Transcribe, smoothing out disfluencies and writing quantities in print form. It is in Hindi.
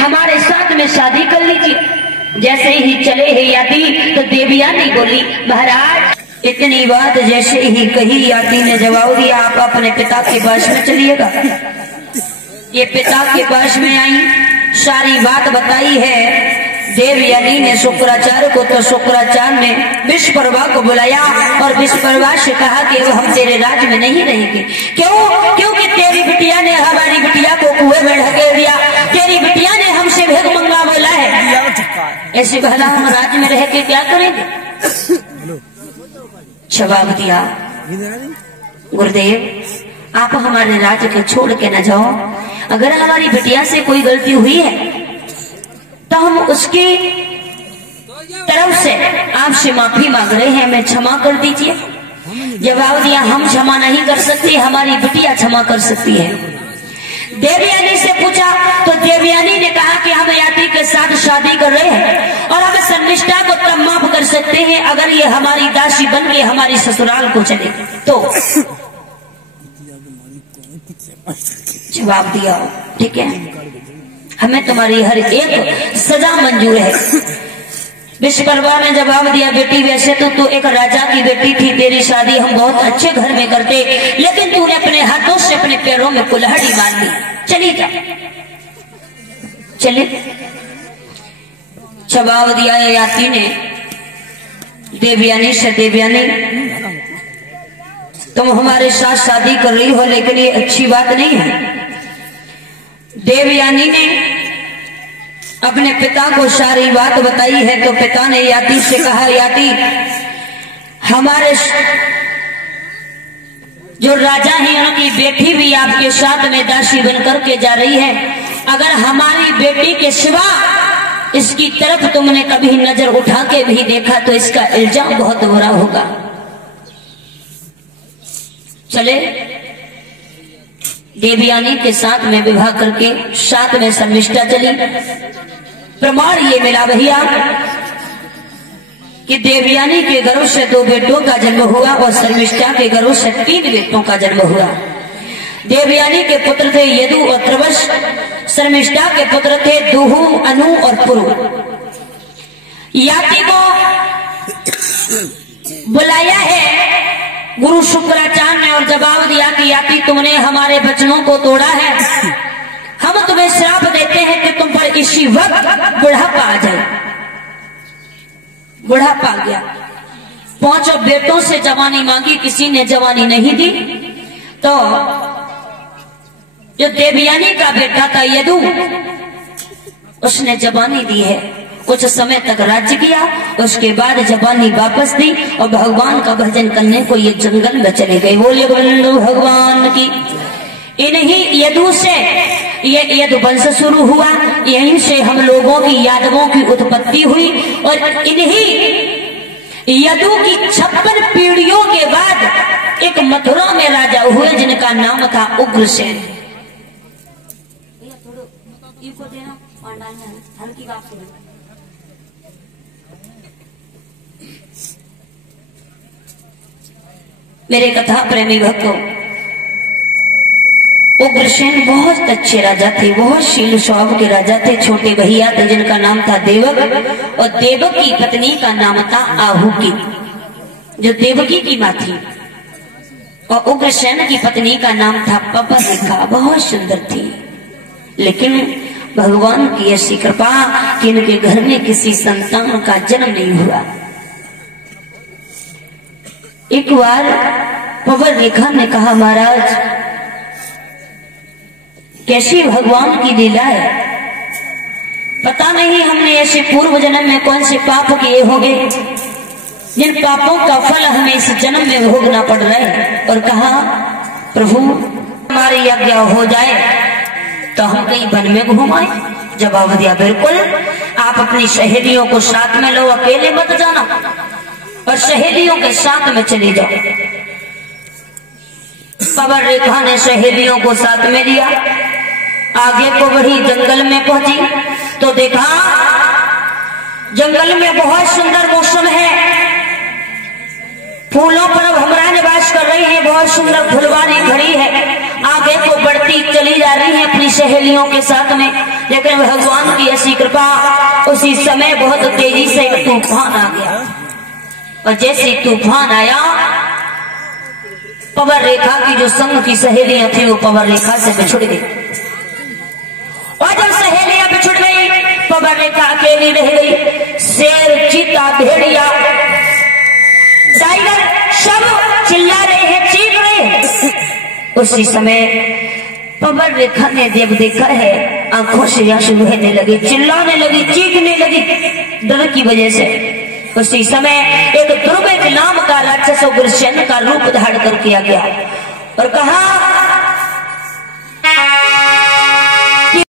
हमारे साथ में शादी कर लीजिए। जैसे ही चले है याती तो देवयानी बोली, महाराज इतनी बात जैसे ही कही याती ने जवाब दिया, आप अपने पिता के पास में चलिएगा। ये पिता के पास में आई, सारी बात बताई है देवयानी ने शुक्राचार्य को। तो शुक्राचार्य ने विश्वकर्मा को बुलाया और विश्वकर्मा से कहा कि वो हम तेरे राज्य में नहीं रहेंगे। क्यों? क्योंकि तेरी बिटिया ने हमारी बिटिया को कुएं में ढकेल दिया, तेरी बिटिया ने हमसे भेद मंगा बोला है, ऐसे भला हम राज्य में रह के क्या करेंगे? जवाब दिया, गुरुदेव आप हमारे राज्य को छोड़ के न जाओ। अगर हमारी बिटिया से कोई गलती हुई है तो हम उसकी तरफ से आपसे माफी मांग रहे हैं, हमें क्षमा कर दीजिए। जवाब दिया, हम क्षमा नहीं कर सकते, हमारी बिटिया क्षमा कर सकती है। देवयानी से पूछा तो देवयानी ने कहा कि हम यात्री के साथ शादी कर रहे हैं और हम शर्मिष्ठा को तब माफ कर सकते हैं अगर ये हमारी दासी बन के हमारी ससुराल को चले तो। जवाब दिया, ठीक है, हमें तुम्हारी हर एक सजा मंजूर है। विश्वकर्मा ने जवाब दिया, बेटी वैसे तो तू एक राजा की बेटी थी, तेरी शादी हम बहुत अच्छे घर में करते, लेकिन तूने अपने हाथों से अपने पैरों में कुल्हाड़ी मार दी, चली जा, चले। जवाब दिया याती ने देवयानी से, देवयानी तुम हमारे साथ शादी कर रही हो लेकिन ये अच्छी बात नहीं है। देवयानी ने अपने पिता को सारी बात बताई है तो पिता ने याती से कहा, याती हमारे जो राजा हैं उनकी बेटी भी आपके साथ में दासी बन करके जा रही है, अगर हमारी बेटी के सिवा इसकी तरफ तुमने कभी नजर उठा के भी देखा तो इसका इल्जाम बहुत बुरा होगा, चले। देवयानी के साथ में विवाह करके साथ में शर्मिष्ठा चली। प्रमाण ये मिला भैया कि देवयानी के गर्भ से 2 बेटों का जन्म हुआ और शर्मिष्ठा के गर्भ से 3 बेटों का जन्म हुआ। देवयानी के पुत्र थे यदु और त्रवश, शर्मिष्ठा के पुत्र थे दुहु, अनु और पुरु। याति को बुलाया है गुरु शुक्राचार्य ने और जवाब दिया कि याति तुमने हमारे वचनों को तोड़ा है, हम तुम्हें श्राप देते हैं कि तुम पर इसी वक्त बुढ़ापा आ जाए। बुढ़ापा आ गया, 5 बेटों से जवानी मांगी, किसी ने जवानी नहीं दी। तो जो देवयानी का बेटा था यदु, उसने जवानी दी है, कुछ समय तक राज्य किया, उसके बाद जवानी वापस दी और भगवान का भजन करने को ये जंगल में चले गए। बोले बंधु भगवान की। इन्हीं यदु से ये यदु वंश शुरू हुआ, यहीं से हम लोगों की यादवों की उत्पत्ति हुई और इन्हीं यदु की 56 पीढ़ियों के बाद एक मथुरा में राजा हुए जिनका नाम था उग्रसेन। मेरे कथा प्रेमी भक्तों, उग्रसेन बहुत अच्छे राजा थे, बहुत शील स्वभाव के राजा थे। छोटे भैया थे जिनका नाम था देवक और देवक की पत्नी का नाम था आहुति, जो देवकी की मां थी, और उग्रसेन की पत्नी का नाम था पपरिका, बहुत सुंदर थी। लेकिन भगवान की ऐसी कृपा कि इनके घर में किसी संतान का जन्म नहीं हुआ। एक बार पवन रेखा ने कहा, महाराज कैसी भगवान की लीला है, पता नहीं हमने ऐसे पूर्व जन्म में कौन से पाप किए होंगे जिन पापों का फल हमें इस जन्म में भोगना पड़ रहा है। और कहा, प्रभु हमारी आज्ञा हो जाए तो हम कहीं वन में घूमाए। जवाब दिया, बिल्कुल, आप अपनी सहेलियों को साथ में लो, अकेले मत जाना और सहेलियों के साथ में चले जाओ। पवन रेखा ने सहेलियों को साथ में लिया, आगे को बढ़ी, जंगल में पहुंची तो देखा जंगल में बहुत सुंदर मौसम है, फूलों पर भंवरा निवास कर रही रहे हैं, बहुत सुंदर फुलवारी खड़ी है, आगे को बढ़ती चली जा रही है अपनी सहेलियों के साथ में। लेकिन भगवान की ऐसी कृपा, उसी समय बहुत तेजी से एक तूफान आ गया, और जैसे तूफान आया पवन रेखा की जो संग की सहेलियां थी वो पवन रेखा से बिछुड़ गई। और जब सहेलियां बिछुड़ गई, पवन रेखा अकेली रह गई। शेर, चीता, भेड़िया, टाइगर सब चिल्ला रहे हैं, चीख रहे हैं। उसी समय पवन रेखा ने जब देखा है, आंखों से आंसू बहने लगे, चिल्लाने लगी, चीखने लगी डर की वजह से। उसी समय एक ध्रुव नाम का राक्षस उग्रसेन का रूप धारण कर किया गया और कहा